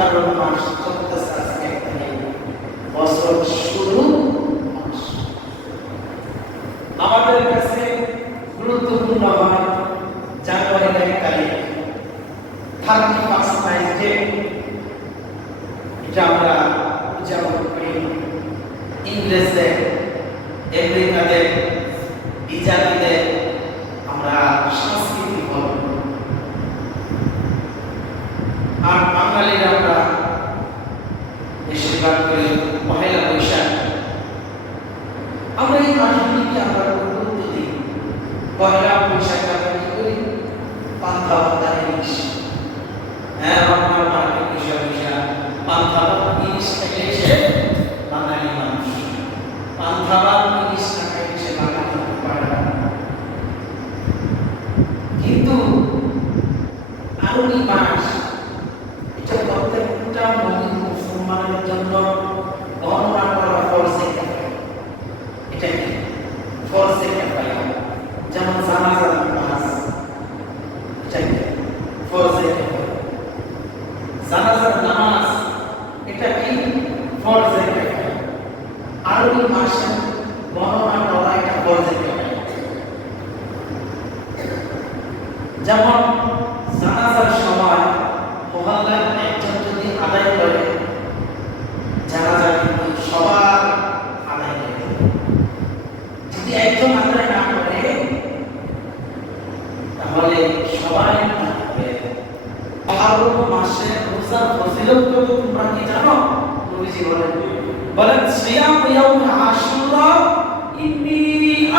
মুহররম মাস চলতেছে আজকে 1 তারিখ, বছর শুরু মাস। আমাদের কাছে গুরুত্বপূর্ণ হয় জানুয়ারির 1 তারিখ, 31st নাইট ডে, এটা আমরা উদযাপন করি। ইংরেজদের, আমেরিকাদের, ইজারাদের আমরা সাংস্কৃতিক হল, আর বাঙালিরা আমরা বেশিরভাগ করি পহেলা বৈশাখ। আমরা এই মাসগুলিকে আমরা গুরুত্ব দিই। পহেলা বৈশাখে আমরা কি করি? পান্তা ভাত ইলিশ, আপনার মার্কেট বিষয় পান্তা ভাত ইলিশ খেলে সে বাঙালি মানুষ, পান্তা ভাত ইলিশ না খেলে সে বাঙালি হতে পারে না। কিন্তু আরবি মাস, এটা প্রত্যেকটা মুসলমানের জন্য গণনা করা ফরজে কিফায়া। এটা কি ফরজে কিফায়া? যেমন জানাজার নামাজ, এটা কি ফরজে কিফায়া। জানাজার নামাজ এটা কি ফরজে কিফায়া। আরবি মাসে গণনা করা এটা ফরজে কিফায়া। যেমন জানাজার সময় মহল্লার একজন যদি আদায় করে, জানাজা কিন্তু সবার আদায় করে। যদি একজন আদায় না করে তাহলে সবাই থাকবে। মুহররম মাসে রোজার ফজিলত কত তোমরা কি জানো? নবীজি বলেন সিয়াম ইয়াউম আশুরা ইন্নী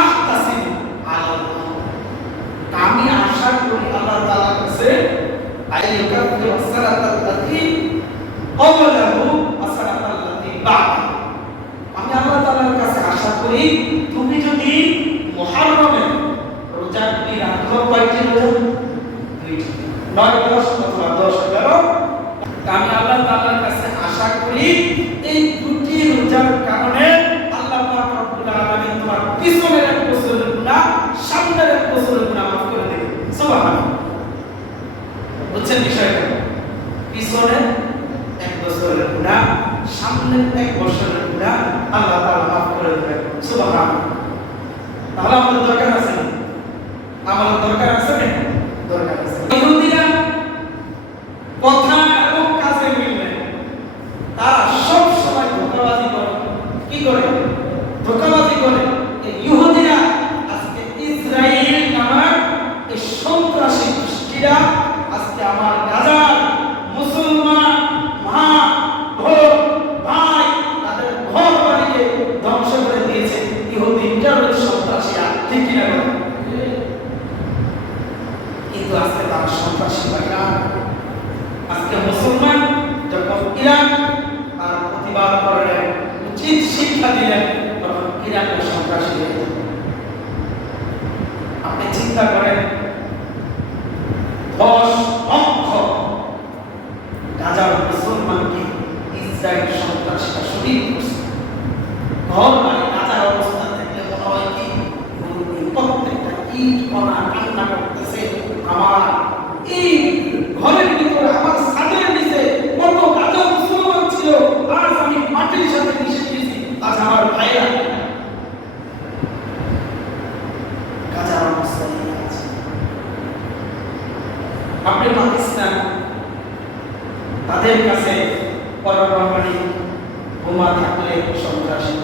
আহতাসিবু আলাল্লাহ। আমি আশা করি আল্লাহ তাআলার কাছে আইয়াকাফির সালাতাল্লাতি ক্বাবলাহু ওয়া সালাতাল্লাতি বা'দা। আমি আল্লাহ তাআলার কাছে আশা করি তুমি যদি মুহররমে রোজাটি রাখো, কয়টি রোজা? 2টি, 9, 10 অথবা 10, 11। আমি আল্লাহ তাআলার কাছে আশা করি এই 2টি রোজার কারণে আল্লাহ পাক রব্বুল আলামিন তোমার পিছনের 1 বছরের গুনাহ, সামনের 1 বছরের গুনাহ মাফ করে দেবে। সুবহানাল্লাহ। বুঝছেন বিষয়টা? পিছনে 1 বছরের গুনাহ, সামনের 1 বছরের গুনাহ আল্লাহ তাআলা মাফ করে দেবে। সুবহানাল্লাহ। তাহলে আমাদের দরকার আছে না? আমাদের দরকার আছে না? দরকার আছে। ইহুদিরা কথা এবং কাজে মিল নেই। তারা সব সময় ধোঁকাবাজি করে। কি করে? ধোঁকাবাজি করে। এই ইহুদিরা আজকে ইসরায়েল নামক এই সন্ত্রাসী গোষ্ঠীরা আজকে আমার গাজার মুসলমান মা, বোন, ভাই তাদের ঘর বাড়িকে ধ্বংস করে দিয়েছে ইহুদি টেররিস্ট সন্ত্রাসীরা। ঠিক কিনা বলেন? কিন্তু আজকে তারা সন্ত্রাসী হয় না। আজকে মুসলমান যখন ইরান তার প্রতিবাদ করলেন, উচিত শিক্ষা দিলেন, তখন ইরানের সন্ত্রাসী হয়ে গেল। আপনি চিন্তা করেন, 10 লক্ষ গাজার মুসলমানকে ইসরায়েল সন্ত্রাসীরা শহীদ করছে। ঘর বাড়ি গাজার অবস্থা দেখলে মনে হয় কি প্রত্যেকটা ইট কণা কান্না করতেছে, আমার এই ঘরের ভিতরে, আমার ছাদের নিচে কত গাজা মুসলমান ছিল, আজ আমি মাটির সাথে মিশে গেছি। আজ আমার ভাইরা গাজার অবস্থা নিয়ে আছে। আপনি পাকিস্তান, তাদের কাছে পারমাণবিক বোমা থাকলে সন্ত্রাসী,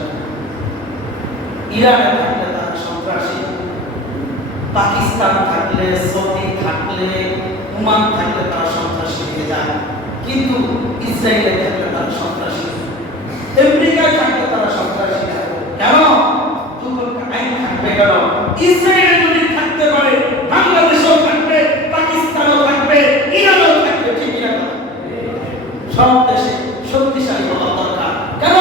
ইরানে থাকলে তারা সন্ত্রাসী, পাকিস্তান থাকলে, সৌদি থাকলে, ওমান থাকলে তারা সন্ত্রাসী হয়ে যায়। কিন্তু ইসরায়েলে থাকলে তারা সন্ত্রাসী, আমেরিকায় থাকলে তারা সন্ত্রাসী। কেন? দুটোর আইন থাকবে কেন? ইসরায়েলে যদি থাকতে পারে, বাংলাদেশও থাকবে, পাকিস্তানও থাকবে, ইরানও থাকবে। ঠিক না? সব দেশে শক্তিশালী হওয়া দরকার। কেন?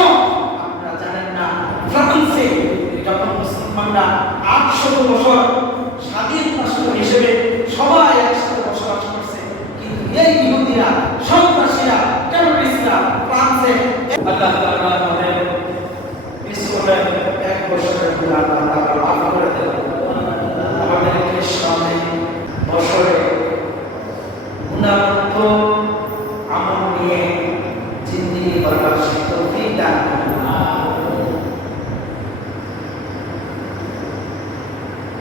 আপনারা জানেন না, ফ্রান্সে যখন মুসলমানরা 800 বছর স্বাধীন রাষ্ট্র হিসেবে সবাই একসাথে বসবাস করছে, কিন্তু এই ইহুদিরা, সন্ত্রাসীরা, টেররিস্টরা ফ্রান্সে আল্লাহ তাআলা আমাদের পিছনে 1 বছরের গুনাহ আল্লাহ তাআলা মাফ করে দেন। আমাদেরকে সামনে বছরে গুনাহমুক্ত আমল নিয়ে দান করেন।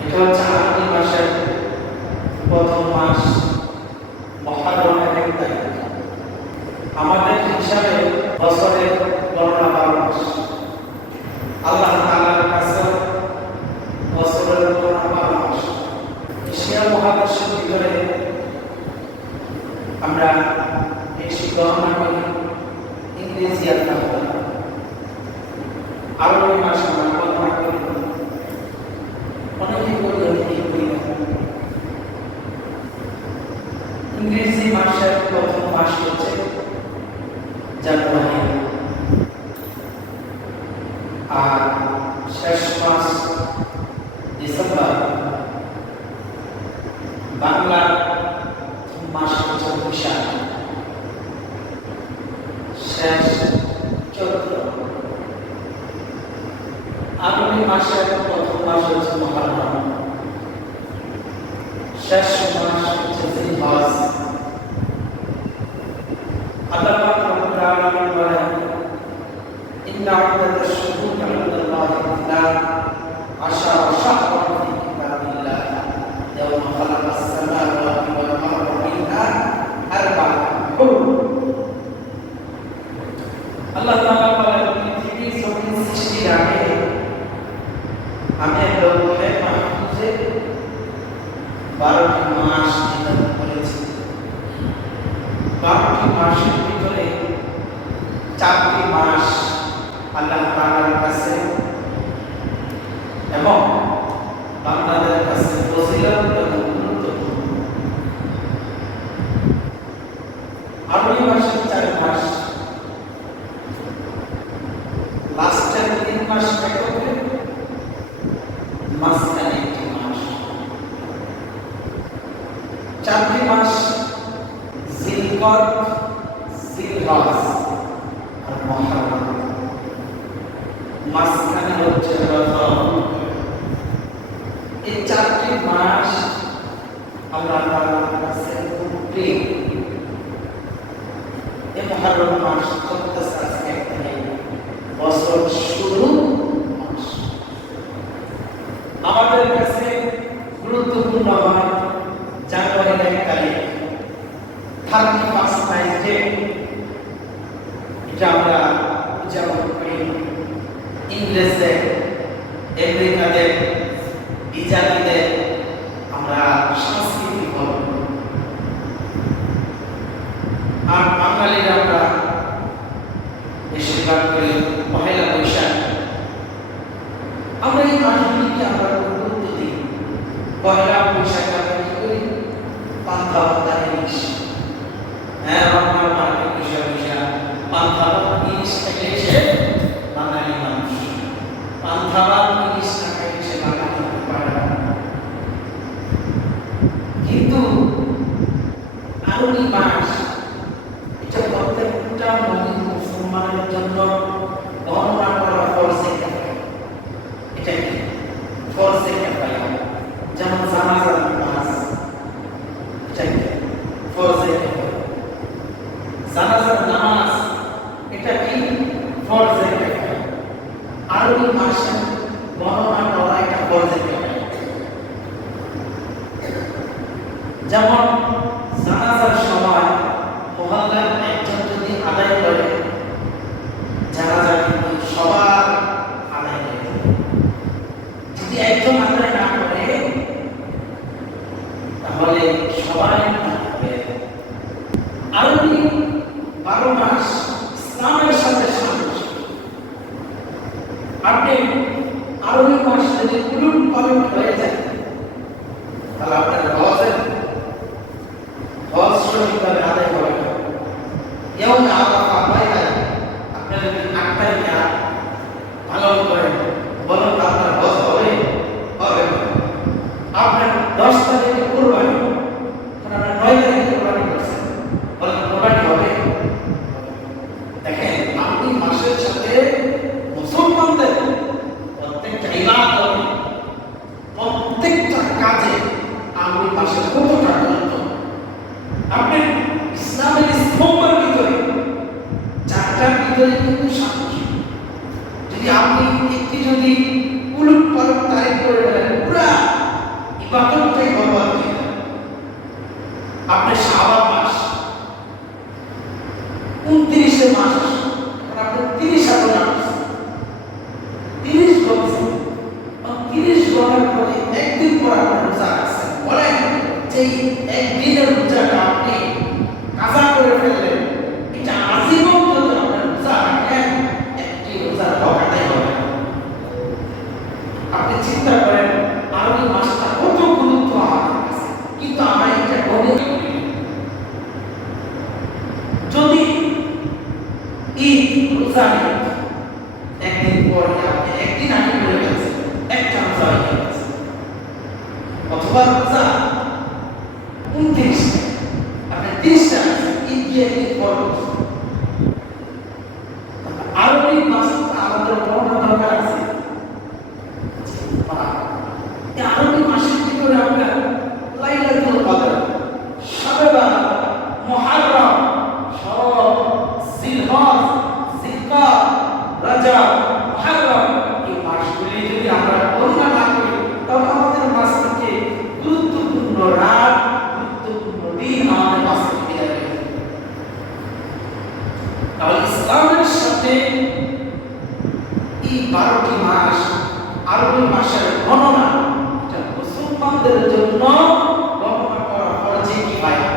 এটা হচ্ছে আরবি মাসের প্রথম মাস মুহররমের 1 তারিখ। আমাদের হিসাবে বছরের গণনা 12 মাস। আল্লাহ তাআলার কাছে বছরের গণনা 12 মাস। এশিয়া মহাদেশের ভিতরে আমরা বেশি গণনা করি ইংরেজি আর বাংলা। আরবি মাস আমরা গণনা করি অনেকেই করি, অনেকেই করি না। ইংরেজি মাসের প্রথম মাস হচ্ছে জানুয়ারি, আর শেষ মাস ডিসেম্বর। বাংলা মাস হচ্ছে বৈশাখ, শেষ চৈত্র। আরবি মাসের প্রথম মাস হচ্ছে মুহররম, শেষ মাস হচ্ছে জিলহজ। আল্লাহ পাক রব্বুল আলামিন বলেন, ইন্না ইদ্দাতাশ শুহুরি ইনদাল্লাহি ইসনা আশারা শাহরান ফি কিতাবিল্লাহ ইয়াওমা খালাকাস সামাওয়াতি ওয়াল আরদা মিনহা আরবা'আতুন হুরুম। আল্লাহ তাআলা বলেন, পৃথিবী জমিন সৃষ্টির আগে আমি লৌহে মাহফুজে 12টি মাস নির্ধারণ করেছি। 12টি মাসের ভিতরে 4টি মাস আল্লাহ তাআলার কাছে এবং বান্দাদের কাছে ফজিলত এবং গুরুত্বপূর্ণ। আরবি মাসের 4 মাস, লাস্টের 3 মাস একত্রে, মাঝখানে 1টি মাস। 4টি মাস জিলকদ, জিলহজ আর মুহররম। মাঝখানে হচ্ছে রজব। এই 4টি মাস আল্লাহ তাআলার কাছে খুব প্রিয়। এই মুহররম মাস চলতেছে আজকে 1 তারিখ, বছর শুরু মাস। আমাদের কাছে গুরুত্বপূর্ণ হয় জানুয়ারির 1 তারিখ, 31 নাইট ডে। এটা আমরা উদযাপন করি ইংরেজদের, আমেরিকাদের, ইজাদিদের আমরা সাংস্কৃতিক পালন করি। আর বাঙালিরা আমরা বেশিরভাগ করি পহেলা বৈশাখ। আমরা এই মাসগুলিকে আমরা গুরুত্ব দিই। পহেলা বৈশাখে আমরা কি করি? পান্তা ভাত ইলিশ। হ্যাঁ, আপনার মার্কেট বিষয় পান্তা ভাত ইলিশ খেলে সে বাঙালি মানুষ। পান্তা ভাত ইলিশ না খেলে সে বাঙালি হতে পারে না। কিন্তু আরবি মাস এটা প্রত্যেকটা মুসলমানের জন্য গণনা করা ফরজে কিফায়া। এটা কি ফরজে কিফায়া? যেমন জানাজার নামাজ, এটা কি ফরজে কিফায়া। জানাজার নামাজ এটা কি ফরজে কিফায়া। আরবি মাসে গণনা করা এটা ফরজে কিফায়া। যেমন জানাজার সময় মহল্লার একজন যদি আদায় করে, জানাজা কিন্তু সবার আদায় করে। যদি একজন আদায় না করে তাহলে সবাই করবে। আরবি 12 মাস ইসলামের সাথে সাংঘর্ষিক। আপনি আরবি মাস যদি উলুট পালন হয়ে যায় তাহলে আপনার হজ সঠিকভাবে আদায় করা হবে। যেমন আরাফা বাইরে আপনি যদি 8 তারিখে পালন করেন, বলুন আপনার হজ হবে? হবে না। আপনার 10 তারিখে কুরবানি, আপনার 9 তারিখে কুরবানি করছেন, বলেন কুরবানি হবে? দেখেন, আপনি মাসের সাথে মুসলমানদের প্রত্যেকটা ইবাদত, প্রত্যেকটা কাজে আপনি মাসে কতটা গুরুত্ব। আপনি ইসলামের স্তম্ভের ভিতরে 4টার ভিতরে কিন্তু সাংঘর্ষিক। 29 মাস আসে, আপনি 30 হাতে আসছে, 30 বছর 30 গণার পরে একদিন পর আপনার রোজা আসছে, বলেন যে একদিনের রোজাটা আপনি কাজা করে ফেললেন, এটা আজীবন যদি আপনার রোজা রাখেন একটি রোজার হক আদায় হবে। আপনি চিন্তা করেন আরবি মাসটা কত গুরুত্ব আমাদের কাছে, কিন্তু আমরা এটা বলে যদি ঈদ রোজা একদিন পরে আপনি একদিন আগে করে গেছেন, একটা রোজা হয়ে গেছে, অথবা রোজা 29 আপনি 30টা ঈদ যে একদিন পর আরবি মাসটা আমাদের পড়ার দরকার আছে। এই আরবি মাসের ভিতরে আমরা লাইলাতুল কদর, শবে বারাত, মুহররম, সব জিলহজ, জিলকাদ, রজব, মুহররম এই মাসগুলি যদি আমরা গণনা না করি তাহলে আমাদের মাস থেকে গুরুত্বপূর্ণ রাত, গুরুত্বপূর্ণ দিন আমাদের মাস থেকে যাবে। তাহলে ইসলামের সাথে এই 12টি মাস আরবি মাসের গণনা এটা মুসলমানদের জন্য গণনা করা ফরজ কিফায়া।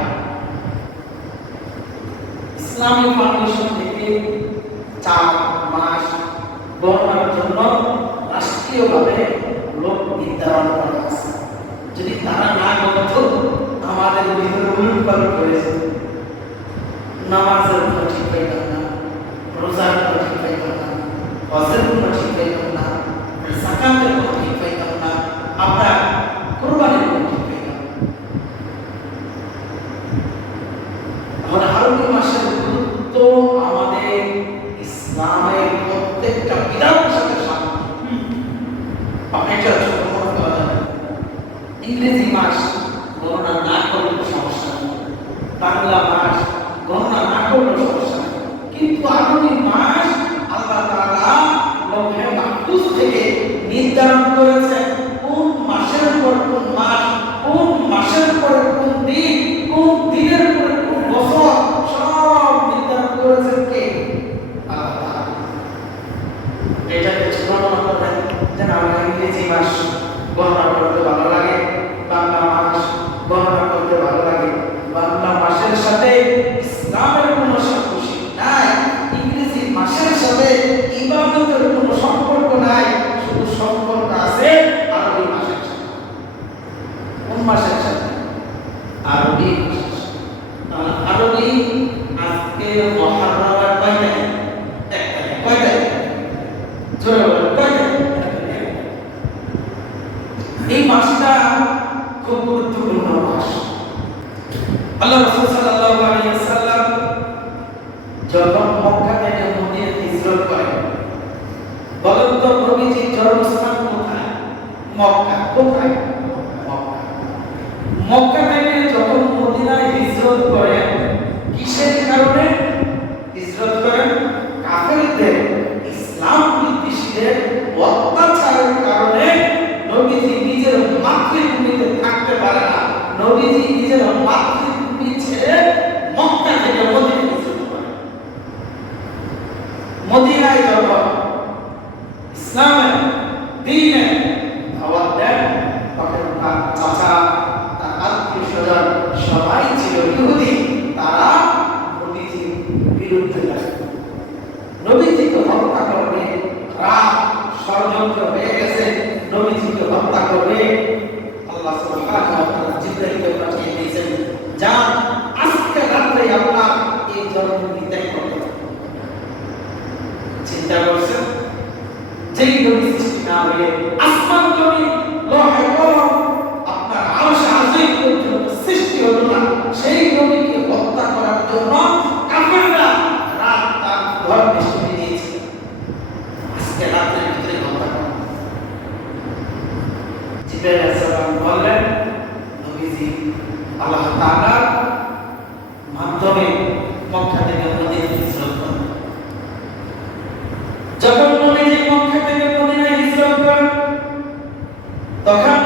ইসলামিক ফাউন্ডেশন থেকে 4 মাস গণনার জন্য রাষ্ট্রীয়ভাবে লোক নির্ধারণ করা আছে। যদি তারা না করতো আমাদের ভিতরে উলটপালট করেছে, নামাজের কোনো ঠিক পাইতাম না, রোজার কোনো ঠিক পাইতাম না, হজের কোনো ঠিক পাইতাম না, যাকাতের কোনো ঠিক পাইতাম না, আমরা কুরবানির কোনো ঠিক পাইতাম না। তাহলে আরবি মাসের গুরুত্ব আমাদের ইসলামের প্রত্যেকটা বিধানের সাথে সামনে। আপনি এটা ছোট মনে করা যাবে, ইংরেজি মাস গণনা না করলে সমস্যা নেই, বাংলা মাস গণনা না করলে সমস্যা নেই, কিন্তু আরবি মাস আল্লাহ তাআলা লৌহে মাহফুজ থেকে নির্ধারণ করেছেন কোন মাসের পর কোন মাস, কোন মাসের পরে কোন দিন, কোন দিনের পরে কোন বছর, সব নির্ধারণ করেছেন কে? আল্লাহ তাআলা। এটাকে গণনা করবেন যেন আমরা ইংরেজি মাস গণনা করতে ভালো লাগে, বাংলা মাস গণনা করতে ভালো লাগে। বাংলা মাসের সাথে ইসলামের কোনো সাদৃশ্য নাই, ইংরেজি মাসের সাথে ইবাদতের কোনো সম্পর্ক নাই, শুধু সম্পর্ক আছে আরবি মাসের সাথে। কোন মাসের সাথে? আরবি মাসের সাথে। আরবি আজকে মুহররমের কয় তারিখ? 1 তারিখ। কয় তারিখ? জোরে বলেন, কয় তারিখ? এই মাসটা খুব গুরুত্বপূর্ণ মাস। আল্লাহ রাসূল সাল্লাল্লাহু আলাইহি ওয়াসাল্লাম যখন মক্কা থেকে মদিনায় হিজরত করেন, বলেন তো নবীজির জন্মস্থান কোথায়? মক্কা। কোথায়? মক্কা। মক্কা থেকে যখন মদিনায় হিজরত করেন, কিসের কারণে হিজরত করেন? কাফেরদের, ইসলাম বিদ্বেষীদের অত্যাচারের কারণে নবীজি নিজের মাতৃভূমিতে থাকতে পারে না। নবীজি নিজের মাতৃভূমি ছেড়ে মক্কা থেকে মদিনায় হিজরত করেন। মদিনায় যখন ইসলামের দ্বীনে দাওয়াত দেন, তখন তার চাচা, তার আত্মীয়-স্বজন সবাই ছিল ইহুদি, তারা নবীজির বিরুদ্ধে যায়। নবীজিকে হত্যা করবে, রাত ষড়যন্ত্র হয়ে গেছে, নবীজিকে হত্যা করবে। আল্লাহ সুবহানাহু ওয়া তাআলা জিবরাইলকে পাঠিয়ে দিয়েছেন, যান আজকে রাতে আপনার এই জন্মভূমি ত্যাগ করতে হবে। চিন্তা করছেন যেই নবী সৃষ্টি না হয়ে আসমান জমি লৌহে কলম আপনার আরশে আজিম পর্যন্ত সৃষ্টি হলো না, সেই নবীকে হত্যা করার জন্য কাফেররা রাত তার ঘর বেষ্টনী দিয়েছে। আজকে রাতের ভিতরে হত্যা করা। জিবরাইল আলাইহিস সালাম বললেন, নবীজি আল্লাহ তাআলার মাধ্যমে মক্কা থেকে মদিনায় হিজরত করেন। যখন নবীজি মক্কা থেকে মদিনায় হিজরত করেন, তখন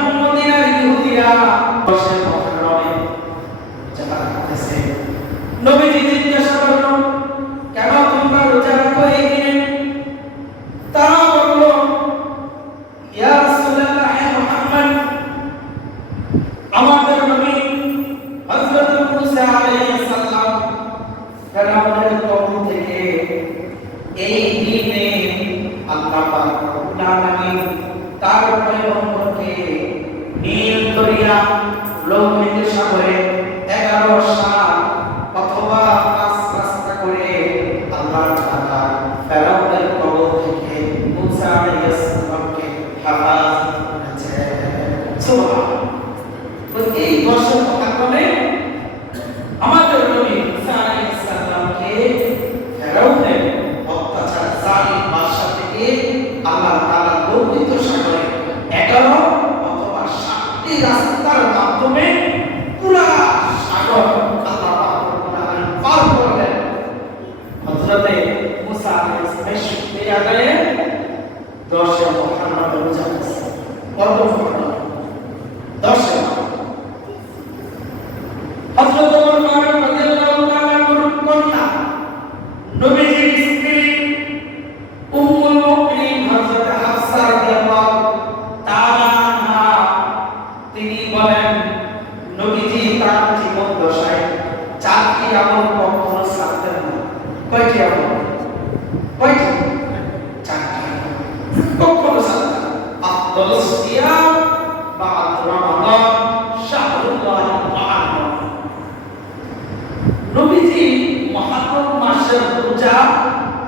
জায়গায় 10 মুহররম রোজা আছে। কত মুহররম? 10 হযরত ওমর ফারুক রাদিয়াল্লাহু তাআলা কন্যা নবীজির স্ত্রী উম্মুল মুমিনিন হযরত হাফসা রাদিয়াল্লাহু তাআলা আনহা তিনি বলেন নবীজি তার জীবন দশায় 4টি আমল কখনো ছাড়তেন না। কয়টি আমল? কয়টি? 4টি কখনো ছাড়তেন না। আফদালুস সিয়াম বা'দ রমাদান শাহরুল্লাহিল মুআজ্জম। নবীজি মুহররম মাসের রোজা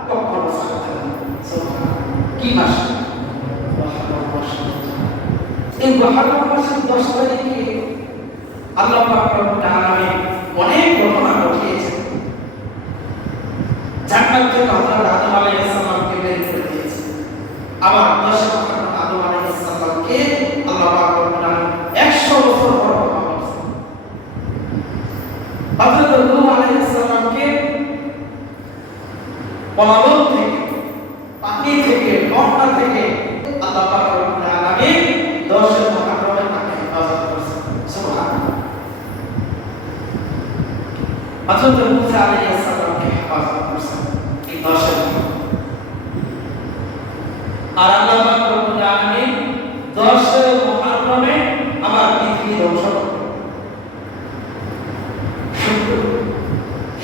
কখনো ছাড়তেন না। সুবহানাল্লাহ। কি মাস? মুহররম মাস। এই মুহররম মাসের 10 তারিখে আল্লাহ পাক রব্বুল আলামিন অনেক ঘটনা ঘটিয়েছেন। জান্নাত থেকে হযরত আদম আলাইহিস সালামকে বের করে দিয়েছেন। আবার 10 মুহররম আদম আলাইহিস সালামকে আল্লাহ পাক রব্বুল আলামিন 100 বছর পর ক্ষমা করেছেন। হযরত নূহ আলাইহিস সালামকে পলাবন থেকে, পানি থেকে, বন্যা থেকে আল্লাহ পাক রব্বুল আলামিন 10 মুহররমে তাকে হেফাজত করেছেন। সুবহানাল্লাহ। হযরত মুসা আলাইহিস সালামকে হেফাজত করেছেন এই 10 মুহররম। আর আল্লাহ পাক রব্বুল আলামিন 10 মুহররমে আমার পৃথিবী ধ্বংস করবেন।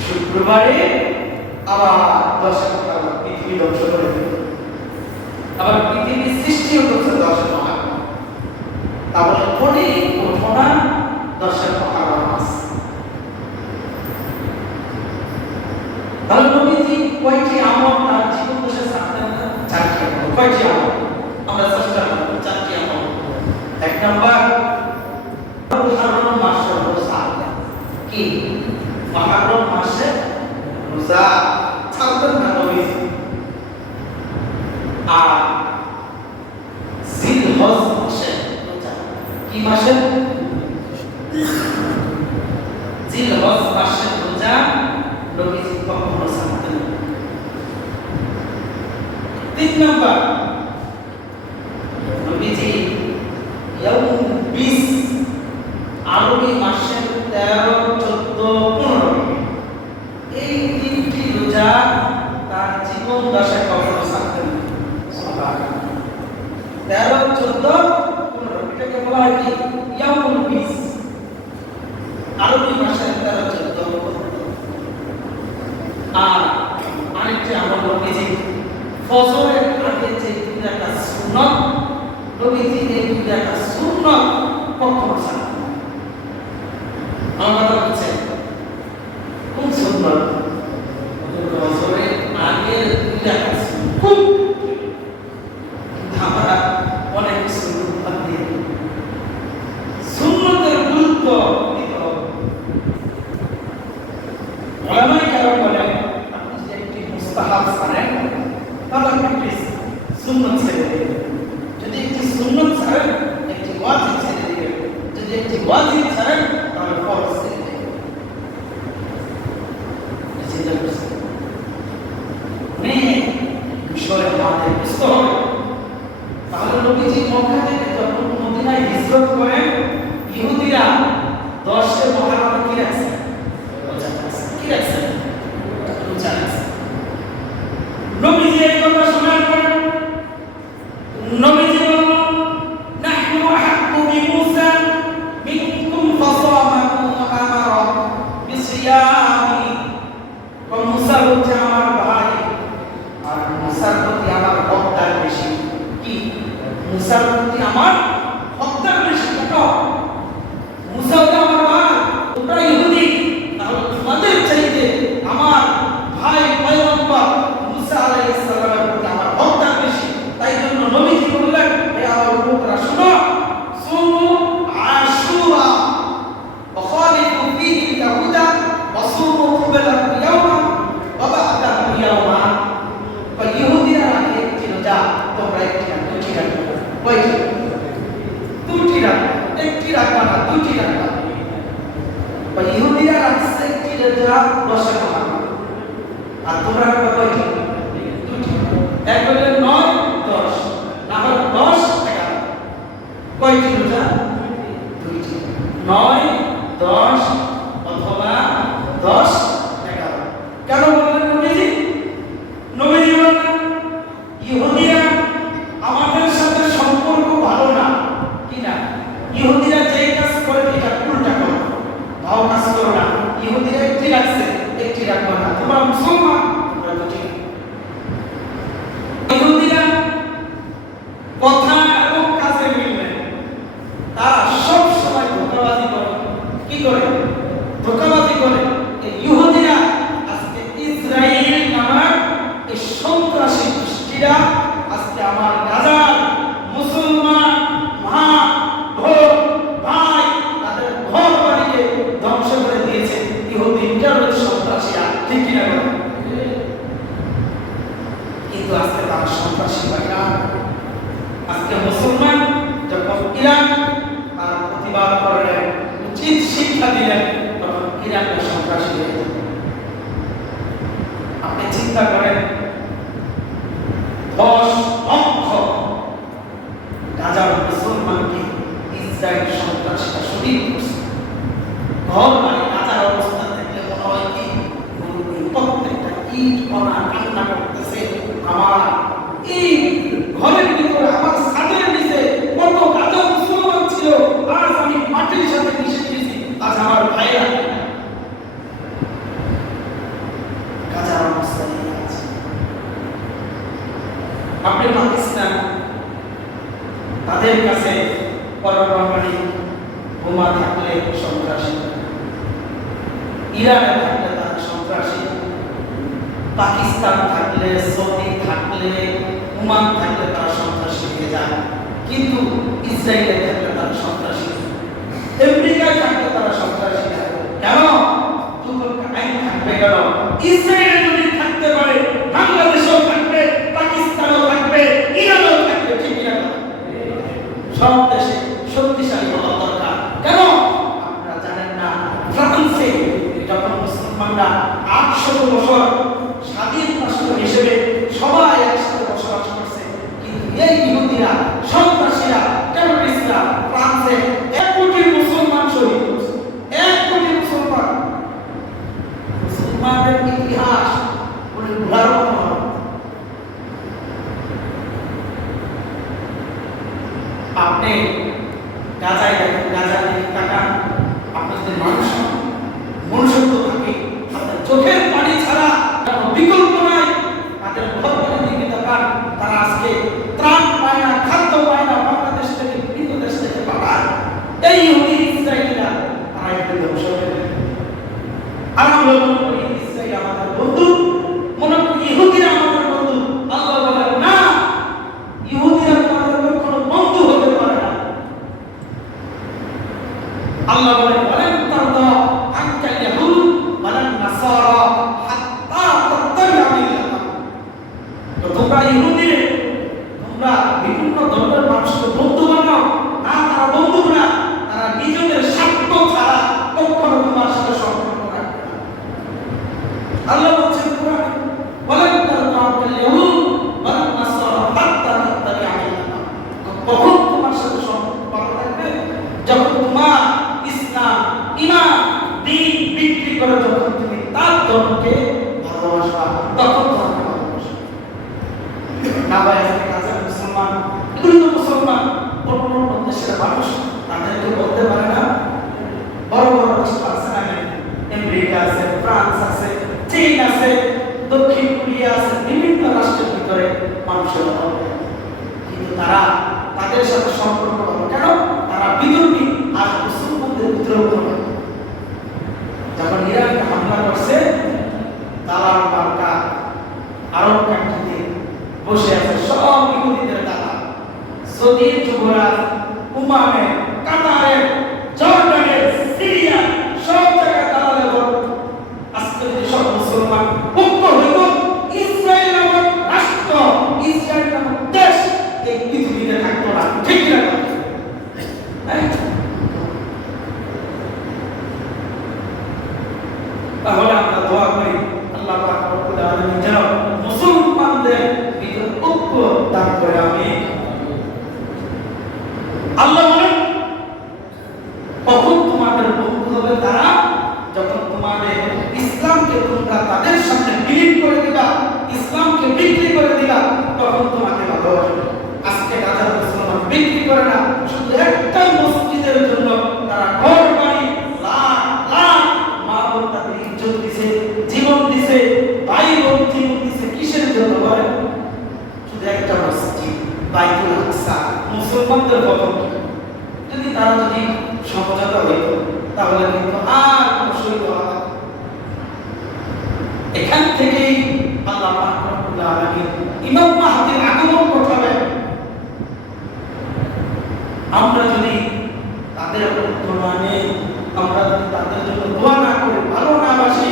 শুক্রবারে আবার 10 মুহররম পৃথিবী ধ্বংস করে দেবেন। আবার পৃথিবী সৃষ্টি হচ্ছে 10 মুহররম। তাহলে অনেক ঘটনা 10 মুহররম আছে। তাহলে নবীজি কয়টি আমল তার জীবন দশায় ছাড়তেন না? 4টি আমল। কয়টি আমল? আমরা চেষ্টা করব 4টি আমল। 1 নাম্বার মুহররম মাসের রোজা। কি? মুহররম মাসে রোজা ছাড়তেন না নবীজি। আর জিলহজ মাসে রোজা। কি মাসে? জিলহজ মাসে রোজা নবীজি কখনো ছাড়তেন না। 3 নাম্বার নবীজি ইয়াউম বিস আরবি মাসের 13, 14, 15 এই 3টি রোজা তার জীবন দশায় কখনো ছাড়তেন না। সুবহানাল্লাহ। 13, 14, 15 এটাকে বলা হয় কি? ইয়াউম বিস আরবি মাসের 13, 14, 15। আর আরেকটি আমল নবীজি ফজরের আগে যে 2 রাকাত সুন্নাত নবীজি এই 2 রাকাত সুন্নাত কখনো ছাড়তেন না। আমার কথা বুঝছেন? কোন সুন্নাত? ফজরের আগে 2 রাকাত সুন্নাত। আমরা অনেক সুন্নাত দিয়ে সুন্নাতের গুরুত্ব দিতে হবে। ওলামায়ে কেরাম বলেন আপনি যদি একটি মুস্তাহাব ছাড়েন তাহলে আপনি একটি সুন্নাত ছেড়ে দিবেন। যদি একটি সুন্নাত ছাড়েন একটি ওয়াজিব ছেড়ে দিবেন। যদি একটি ওয়াজিব ছাড়েন তাহলে ফরজ ছেড়ে দিবেন। চিন্তা করছেন? বিষয় আমাদের বুঝতে হবে। তাহলে নবীজি মক্কা থেকে যখন মদিনায় হিজরত করেন ইহুদিরা 10 মুহররমে কি রাখছে? রোজা রাখছে। কি রাখছে? রোজা রাখছে। নবীজি এই কথা শোনার পর নবীজি বললেন নাহনু আহাক্কু বিমূসা মিনকুম ফাসামাহু আমারা বিসিয়ামি। মুসা হচ্ছে আমার ভাই আর মুসার প্রতি আমার হকদার বেশি। কি? মুসার প্রতি আমার হকদার বেশি। কেন? মুসা হচ্ছে আমার ভাই, তোমরা ইহুদি, তাহলে তোমাদের চাইতে আমার ভাই পয়গম্বর মুসা আলাইহিস সালামের প্রতি আমার হকদার বেশি। তাই জন্য নবীজি বললেন হে আমার উম্মতরা শুনো, সুমু আশুরা ওয়া খালিফু ফীহি ইয়াহুদা ওয়া সুমু ক্বাবলা ইয়াওমা ওয়া বা'দাহু ইয়াওমা। ইহুদিরা রাখে একটি রোজা, তোমরা একটি রাখো, দুটি রাখো। কয়টি? 2টি রাখো। একটি রাখবা না, 2টি রাখবা। ইহুদিরা রাখছে একটি রোজা 10 মুহররম। আর তোমরা রাখবা কয়টি? 2টি। এক চিন্তা করেন 10 লক্ষ গাজার মুসলমানকে ইসরায়েল সন্ত্রাসীরা শহীদ করছে। ঘর বাড়ি গাজার অবস্থা দেখলে মনে হয় কি প্রত্যেকটা ইট কণা কান্না করতেছে, আমার এই ঘরের ভিতরে আমার ছাদের নিচে কত গাজা মুসলমান ছিল, আজ আমি মাটির সাথে মিশে গেছি, আজ আমার ভাইরা গাজার অবস্থা নিয়ে আছে। আপনি পাকিস্তান, তাদের কাছে পারমাণবিক বোমা থাকলে সন্ত্রাসী, ইরানে থাকলে তারা সন্ত্রাসী, পাকিস্তান থাকলে, সৌদি থাকলে, ওমান থাকলে তারা সন্ত্রাসী হয়ে যায়। কিন্তু ইসরায়েলে থাকলে তারা সন্ত্রাসী, আমেরিকায় থাকলে তারা সন্ত্রাসী। কেন? দুটো আইন থাকবে কেন? ইসরায়েলে যদি থাকতে পারে, বাংলাদেশেও থাকবে, পাকিস্তানেও থাকবে, ইরানেও থাকবে, ঠিক না? সব দেশে শক্তিশালী হওয়া দরকার। কেন? আপনারা জানেন না, ফ্রান্সে যখন মুসলমানরা 800 বছর স্বাধীন রাষ্ট্র হিসেবে সবাই একসাথে বসবাস করছে, কিন্তু এই ইহুদিরা, সন্ত্রাসীরা, টেররিস্টরা ফ্রান্সে 1 কোটি মুসলমান শহীদ করেছে। 1 কোটি মুসলমান। মুসলমানের ইতিহাস বলে ভুলার মতো নয়। আপনি গাজায় দেখেন, গাজার দিকে তাকান, আপনি যদি মনুষ্যত্ব থাকে, আপনার চোখের পানি ছাড়া কোনো বিকল্প নাই। তাদের ঘর বাড়ির দিকে তাকান, তারা আজকে ত্রাণ পায় না, খাদ্য পায় না, বাংলাদেশ থেকে বিভিন্ন দেশ থেকে পাঠায়। এই ইহুদি ইসরায়েলিরা তারা একটু ধ্বংস করে দেবে। আর আমরা মনে করি ইসরায়েল আমাদের বন্ধু, মনে করি ইহুদিরা আমাদের বন্ধু। আল্লাহ বলেন না, ইহুদিরা তোমাদের কখনো বন্ধু হতে পারে না। আল্লাহ বলেন ওয়ালান তারদা আনকাল ইয়াহুদ ওয়ালান নাসারা হাত্তা তাত্তাবি'a মিল্লাতাহুম। তো তোমরা ইহুদিরে, তোমরা বিভিন্ন ধর্মের মানুষকে বন্ধু বানাও না, তারা বন্ধু না, তারা নিজেদের স্বার্থ ছাড়া কখনো তোমার সাথে সম্পর্ক রাখবে না। আল্লাহ বলছেন কোরআনে ওয়ালান তারদা আনকাল ইয়াহুদ ওয়ালান নাসারা হাত্তা তাত্তাবি'a মিল্লাতাহুম। কখন তোমার সাথে সম্পর্ক ভালো থাকবে? যখন তোমার ইসলাম, ঈমান, দ্বীন বিক্রি করে যখন তুমি তার ধর্মকে ভালোবাসবা, তখন তোমাকে ভালোবাসবে না। ভাই আজকে গাজার মুসলমান, এগুলো তো মুসলমান, অন্য দেশের মানুষ, তাদেরকে বলতে পারে না। বড় বড় রাষ্ট্র আছে না, আমেরিকা আছে, ফ্রান্স আছে, চীন আছে, দক্ষিণ কোরিয়া আছে, বিভিন্ন রাষ্ট্রের ভিতরে মানুষের অভাব, কিন্তু তারা তাদের সাথে সম্পর্ক ভালো। কেন? তারা বিদ্রোহী আর মুসলমানদের বিদ্রোহ করে। যখন ইরানকে হামলা করছে, দালাল মার্কা আরব কান্ট্রিতে বসে আছে সব ইহুদিদের দালাল, সৌদির যুবরাজ, ওমানের, কাতারের, জর্ডানের, সিরিয়া, সব জায়গায় দালালের ভোট। আজকে যদি সব মুসলমান ঐক্য হইত, ইসরায়েল নামক রাষ্ট্র, ইসরায়েল নামক দেশ এই পৃথিবীতে থাকতো না, ঠিক না? তাহলে আমরা দোয়া করি আল্লাহ পাক রব্বুল আলামিন যেন মুসলমানদের ভিতরে ঐক্য দান করে। আমিন। আল্লাহ বলেন কখন তোমাদের বন্ধু হবে তারা, যখন তোমাদের ইসলামকে তোমরা তাদের সামনে বিলীন করে দিবা, ইসলামকে বিক্রি করে দিবা, তখন তোমাকে ভালোবাসবে। আজকে গাজার মুসলমান বিক্রি করে না, শুধু একটা মসজিদের জন্য তারা ঘর বাড়ি, লাখ লাখ মা বোন তাদের ইজ্জত দিছে, জীবন দিছে, ভাই বোন জীবন দিছে, কিসের জন্য বলেন? শুধু একটা মসজিদ, বাইতুল আকসা, মুসলমানদের পতন। যদি তারা যদি সমঝোতা হইত, তাহলে কিন্তু আর কোনো শহীদ হওয়া না। এখান থেকেই আল্লাহ পাক রব্বুল আলামিন ইমাম মাহদীর আগমন ঘটাবেন। আমরা যদি তাদের দোয়া নেই, আমরা যদি তাদের জন্য দোয়া না করি, ভালো না বাসি,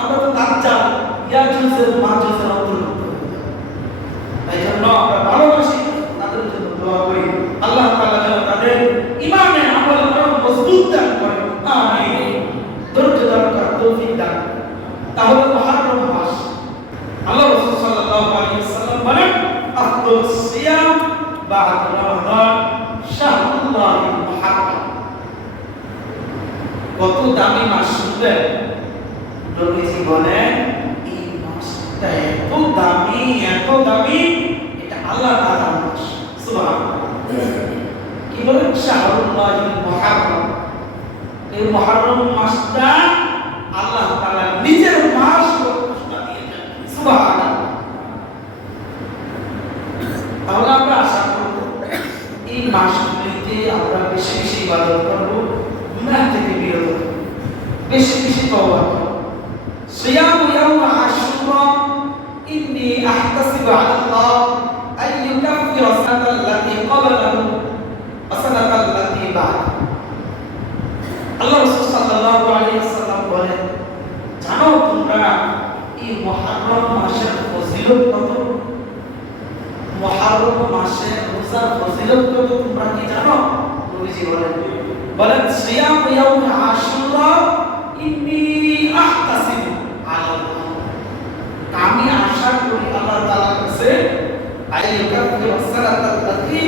আমরা তো দাজ্জাল, ইয়াজুজের মাজুজের অন্তর্ভুক্ত হয়ে যাব। তাই জন্য আমরা ভালোবাসি, তাদের জন্য দোয়া করি। আল্লাহ তাআলা যেন তাদের ঈমানে আমল আরো মজবুত দান করেন। আমিন। ধৈর্য ধারণ করার তৌফিক দান। তাহলে মুহররম মাস, আল্লাহ আফদালুস সিয়াম বা'দা রমাদান শাহরুল্লাহিল মুহাররম। কত দামি মাস শুনবেন, নবীজি বলেন এই মাসটা এত দামি, এত দামি, এটা আল্লাহ তাআলার মাস। সুবহানাল্লাহ। কি বলেন? শাহরুল্লাহিল মুহাররম। এই মুহররম মাসটা আল্লাহ তাআলা নিজের মাস বলে ঘোষণা দিয়েছেন। সুবহানাল্লাহ। তাহলে আমরা আশা করব এই মাসগুলিতে আমরা বেশি বেশি ইবাদত করব, গুনাহ থেকে বিরত থাকব, বেশি বেশি তওবা করব। সিয়াম ইয়াউম আশুরা ইন্নী আহতাসিবু আলাল্লাহ আন ইউকাফিরা সানাতাল্লাতী ক্বাবলাহু ওয়া সানাতাল্লাতী বা'দাহু। আল্লাহ রাসূল সাল্লাল্লাহু আলাইহি ওয়াসাল্লাম বলেন, জানো তোমরা এই মুহররম মাসের ফজিলত কত? মুহররম মাসের রোজার ফজিলত কত তোমরা কি জানো? নবীজি বলেন সিয়াম ইয়াউম আশুরা ইন্নী আহতাসিবু আলাল্লাহ, আমি আশা করি আল্লাহ তাআলার কাছে আইয়ুকাফিরা সানাতাল্লাতী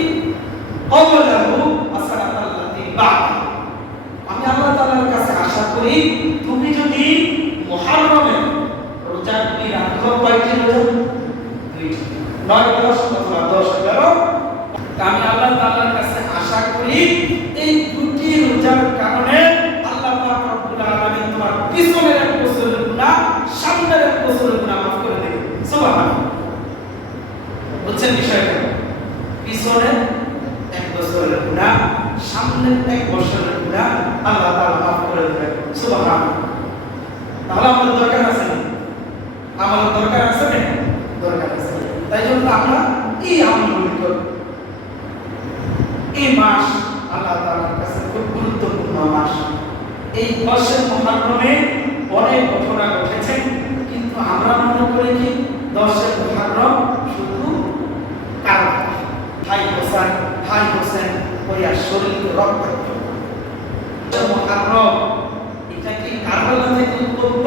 ক্বাবলাহু ওয়া সানাতাল্লাতী বা'দাহু। আমি আল্লাহ তাআলার কাছে আশা করি তুমি যদি মুহররমে রোজা রাখো, কয়টি রোজা? 2টি, 9, 10 অথবা 10, 11। আমি আল্লাহ তাআলার কাছে আশা করি এই 2টি রোজার কারণে আল্লাহ পাক রব্বুল আলামিন তোমার পিছনের এক বছরের গুনাহ, সামনের এক বছরের গুনাহ মাফ করে দেবেন। সুবহানাল্লাহ। বুঝছেন বিষয়টা? পিছনের এক বছরের গুনাহ, সামনের এক বছরের গুনাহ আল্লাহ তাআলা মাফ করে দেবেন। সুবহানাল্লাহ। তাহলে আমাদের দরকার আছে না? আমাদের দরকার আছে না? দরকার আছে। তাই জন্য আমরা এই আমলগুলি করব। এই মাস আল্লাহ তাআলার কাছে খুব গুরুত্বপূর্ণ মাস। এই মাসের মুহররমে অনেক ঘটনা ঘটেছে, কিন্তু আমরা মনে করি কি 10 মুহররম শুধু কারবালা, ভাই হোসেন কইয়া শরীর রক্তাক্ত। মুহররম এটা কি কারবালা থেকে উদ্ভূত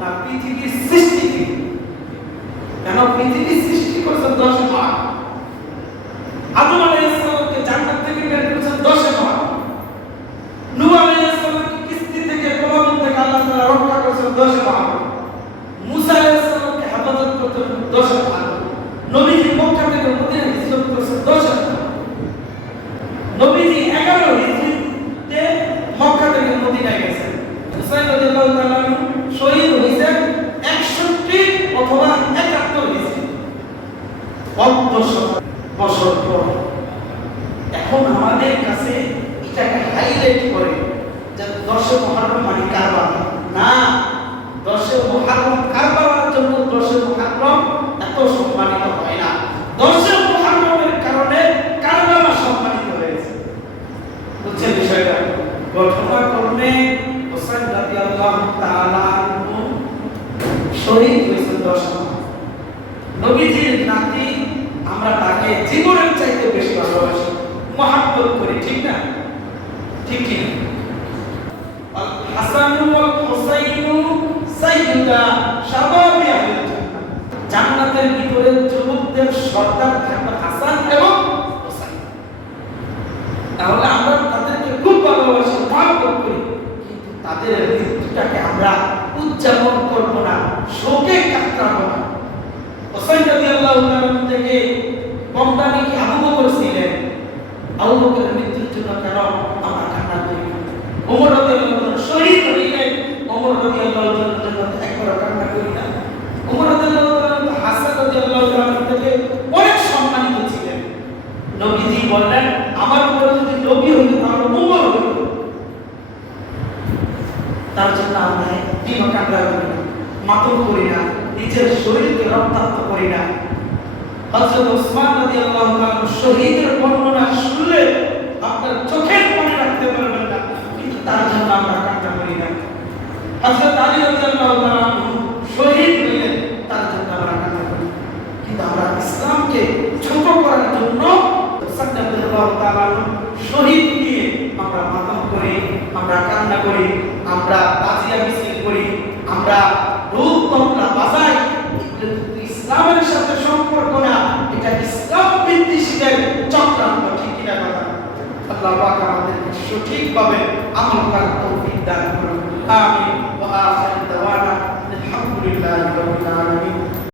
না পৃথিবীর সৃষ্টি থেকে? কেন পৃথিবীর সৃষ্টি করেছেন 10 মাস। আদম আলাইহিস সালামকে জান্নাত থেকে বের করেছেন 10 মাস। নূহ আলাইহিস সালামকে কিস্তি থেকে, প্রলোভন থেকে আল্লাহ তাআলা রক্ষা করেছেন 10 মাস। মুসা আলাইহিস সালামকে হেফাজত করতেন 10 মাস। নবীজি মক্কা থেকে মদিনা হিজরত করেছেন 10 মাস। নবীজি 11 হিজরিতে মক্কা থেকে মদিনায় গেছেন। হুসাইন রাদিয়াল্লাহু তাআলা শহীদ হয়েছেন 61 অথবা 71 হিজরি, 500 বছর পর। এখন আমাদের কাছে এটাকে হাইলাইট করে যে 10 মুহররম মানে কারবালা না। 10 মুহররম কারবালার জন্য 10 মুহররম এত সম্মানিত হয় না। 10 মুহররমের কারণে কারবালা সম্মানিত হয়েছে। বুঝছেন বিষয়টা? ঘটনাক্রমে হোসেন রাদিয়াল্লাহু তাআলা আনহু শহীদ হয়েছেন 10 মাস। নবীজির নাতি, আমরা তাকে জীবনের চাইতে বেশি ভালোবাসি, মহব্বত করি, ঠিক না? ঠিক কি না? আল হাসান ওয়াল হুসাইন সাইয়্যিদা শাবাবি আহলিল জান্নাহ। জান্নাতের ভিতরে যুবকদের সর্দার থাকবে হাসান এবং হুসাইন। তাহলে আমরা তাদেরকে খুব ভালোবাসি, মহব্বত করি, কিন্তু তাদের মৃত্যুটাকে আমরা উদযাপন করব না, শোকে কাটাবো না। হুসাইন রাদিয়াল্লাহু তাআলা থেকে বন্দানি কি আবু বকর ছিলেন, আবু বকরের মৃত্যুর জন্য কেন আমরা কান্না করি? ওমর রাদিয়াল্লাহু তাআলা শহীদ হইলেন, ওমর রাদিয়াল্লাহু তাআলার জন্য একবার কান্না করি না? ওমর রাদিয়াল্লাহু তাআলা হাসান রাদিয়াল্লাহু তাআলা থেকে অনেক সম্মানিত ছিলেন। নবীজি বললেন, আমার উপরে যদি নবী হইতো তাহলে ওমর হইতো। তার জন্য আমরা দিন কান্না করি না, মাতম করি না, নিজের শরীরকে রক্তাক্ত করি না। হযরত ওসমান রাদিয়াল্লাহু তাআলা শহীদের বর্ণনা শুনলে আপনার চোখের পানি রাখতে পারবেন না, কিন্তু তার জন্য আমরা কান্না করি না। হযরত আলী রাদিয়াল্লাহু তাআলা শহীদ হলেন, তার জন্য আমরা কান্না করি, কিন্তু আমরা ইসলামকে ছোট করার জন্য ওসমান রাদিয়াল্লাহু তাআলা শহীদ নিয়ে আমরা মাতম করি, আমরা কান্না করি, আমরা তাজিয়া মিছিল করি, আমরা ঢোল তবলা বাজাই। ইসলামের সাথে সম্পর্ক না, এটা ইসলাম ইবলিসের চক্রান্ত, ঠিক কিনা কথা? আল্লাহ পাক আমাদেরকে সঠিকভাবে আমল করার তৌফিক দান করুন। আমিন। ওয়া আখিরু দাওয়ানা আলহামদুলিল্লাহি রাব্বিল আলামিন।